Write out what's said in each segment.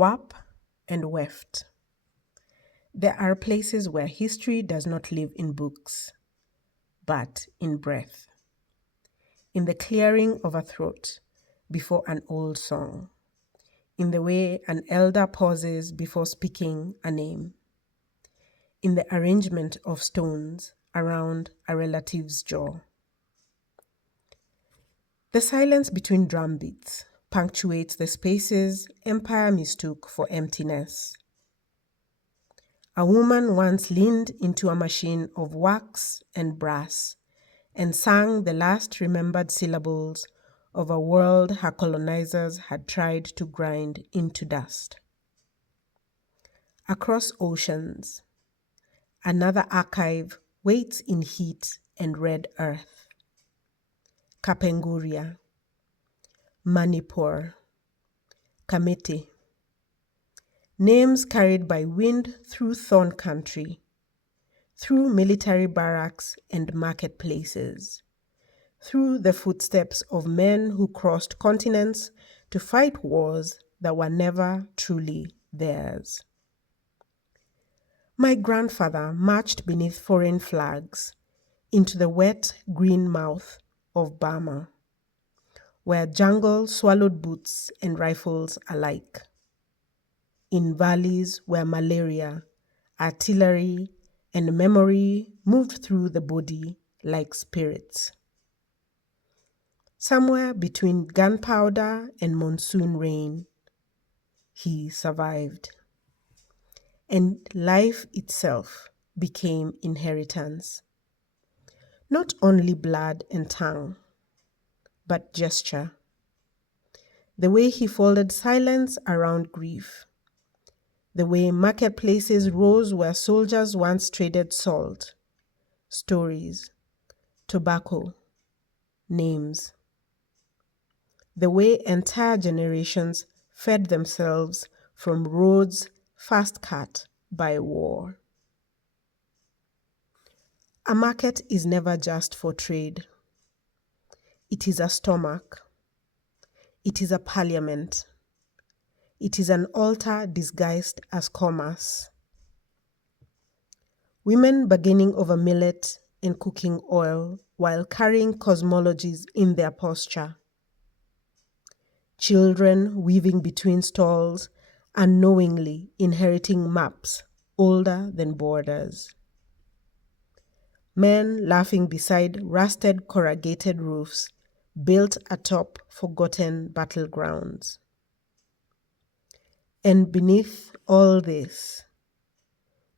WAP and Weft. There are places where history does not live in books, but in breath, in the clearing of a throat before an old song, in the way an elder pauses before speaking a name, in the arrangement of stones around a relative's jaw. The silence between drum beats punctuates the spaces empire mistook for emptiness. A woman once leaned into a machine of wax and brass and sang the last remembered syllables of a world her colonizers had tried to grind into dust. Across oceans, another archive waits in heat and red earth. Kapenguria, Manipur, Kamiti. Names carried by wind through thorn country, through military barracks and marketplaces, through the footsteps of men who crossed continents to fight wars that were never truly theirs. My grandfather marched beneath foreign flags into the wet green mouth of Burma, where jungle swallowed boots and rifles alike, in valleys where malaria, artillery, and memory moved through the body like spirits. Somewhere between gunpowder and monsoon rain, he survived. And life itself became inheritance. Not only blood and tongue, but gesture. The way he folded silence around grief. The way marketplaces rose where soldiers once traded salt, stories, tobacco, names. The way entire generations fed themselves from roads fast cut by war. A market is never just for trade. It is a stomach. It is a parliament. It is an altar disguised as commerce. Women bargaining over millet and cooking oil while carrying cosmologies in their posture. Children weaving between stalls, unknowingly inheriting maps older than borders. Men laughing beside rusted corrugated roofs built atop forgotten battlegrounds. And beneath all this,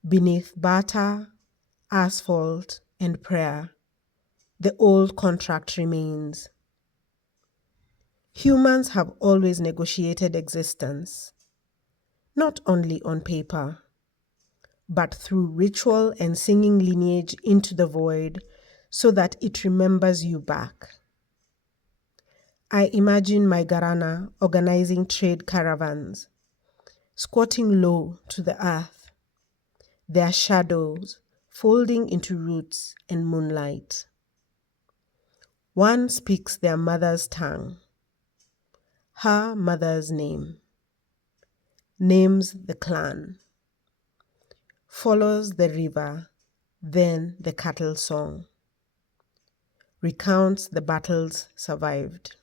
beneath barter, asphalt, and prayer, the old contract remains. Humans have always negotiated existence, not only on paper, but through ritual and singing lineage into the void so that it remembers you back. I imagine my Garana organizing trade caravans, squatting low to the earth, their shadows folding into roots and moonlight. One speaks their mother's tongue, her mother's name, names the clan, follows the river, then the cattle song, recounts the battles survived.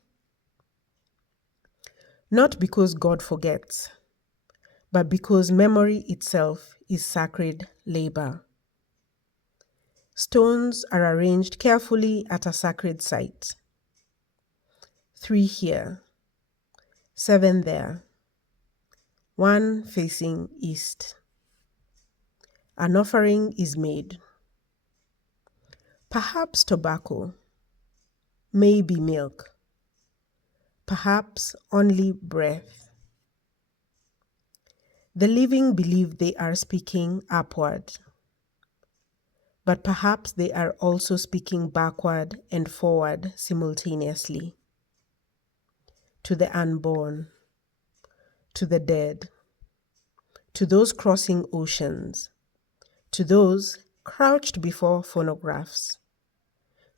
Not because God forgets, but because memory itself is sacred labor. Stones are arranged carefully at a sacred site. 3 here, 7 there, 1 facing east. An offering is made. Perhaps tobacco, maybe milk, perhaps only breath. The living believe they are speaking upward, but perhaps they are also speaking backward and forward simultaneously. To the unborn, to the dead, to those crossing oceans, to those crouched before phonographs,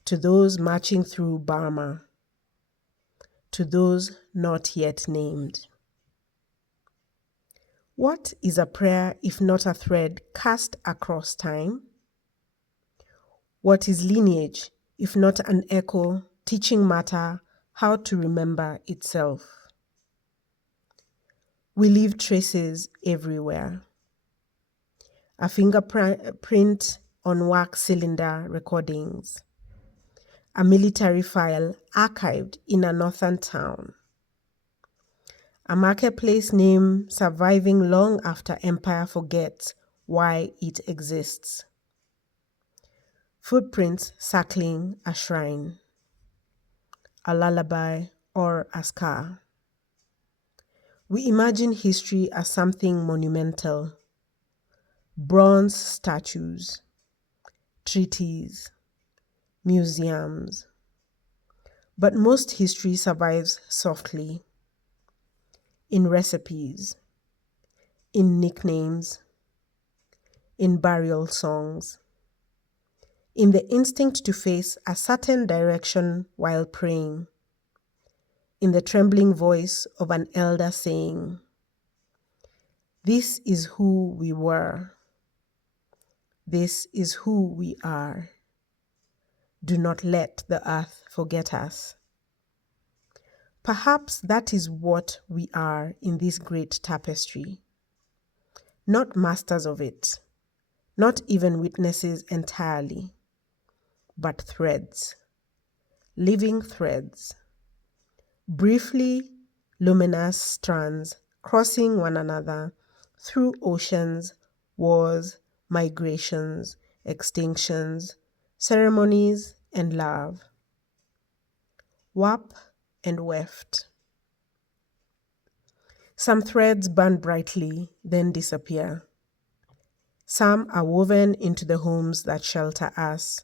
to those marching through Burma, to those not yet named. What is a prayer if not a thread cast across time? What is lineage if not an echo teaching matter how to remember itself? We leave traces everywhere. A fingerprint on wax cylinder recordings. A military file archived in a northern town. A marketplace name surviving long after empire forgets why it exists. Footprints circling a shrine. A lullaby or a scar. We imagine history as something monumental. Bronze statues, treaties, museums. But most history survives softly, in recipes, in nicknames, in burial songs, in the instinct to face a certain direction while praying, in the trembling voice of an elder saying, "This is who we were. This is who we are. Do not let the earth forget us." Perhaps that is what we are in this great tapestry. Not masters of it, not even witnesses entirely, but threads, living threads, briefly luminous strands crossing one another through oceans, wars, migrations, extinctions, ceremonies, and love. WAP and Weft. Some threads burn brightly, then disappear. Some are woven into the homes that shelter us.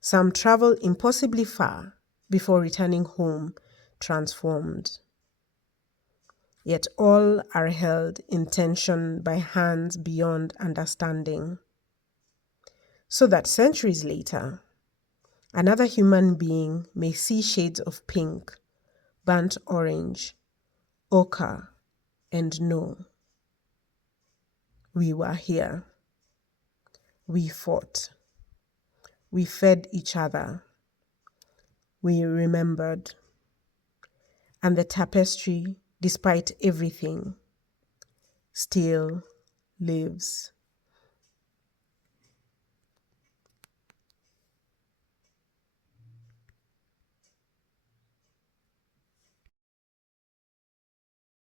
Some travel impossibly far before returning home transformed. Yet all are held in tension by hands beyond understanding. So that centuries later, another human being may see shades of pink, burnt orange, ochre, and know. We were here. We fought. We fed each other. We remembered. And the tapestry, despite everything, still lives.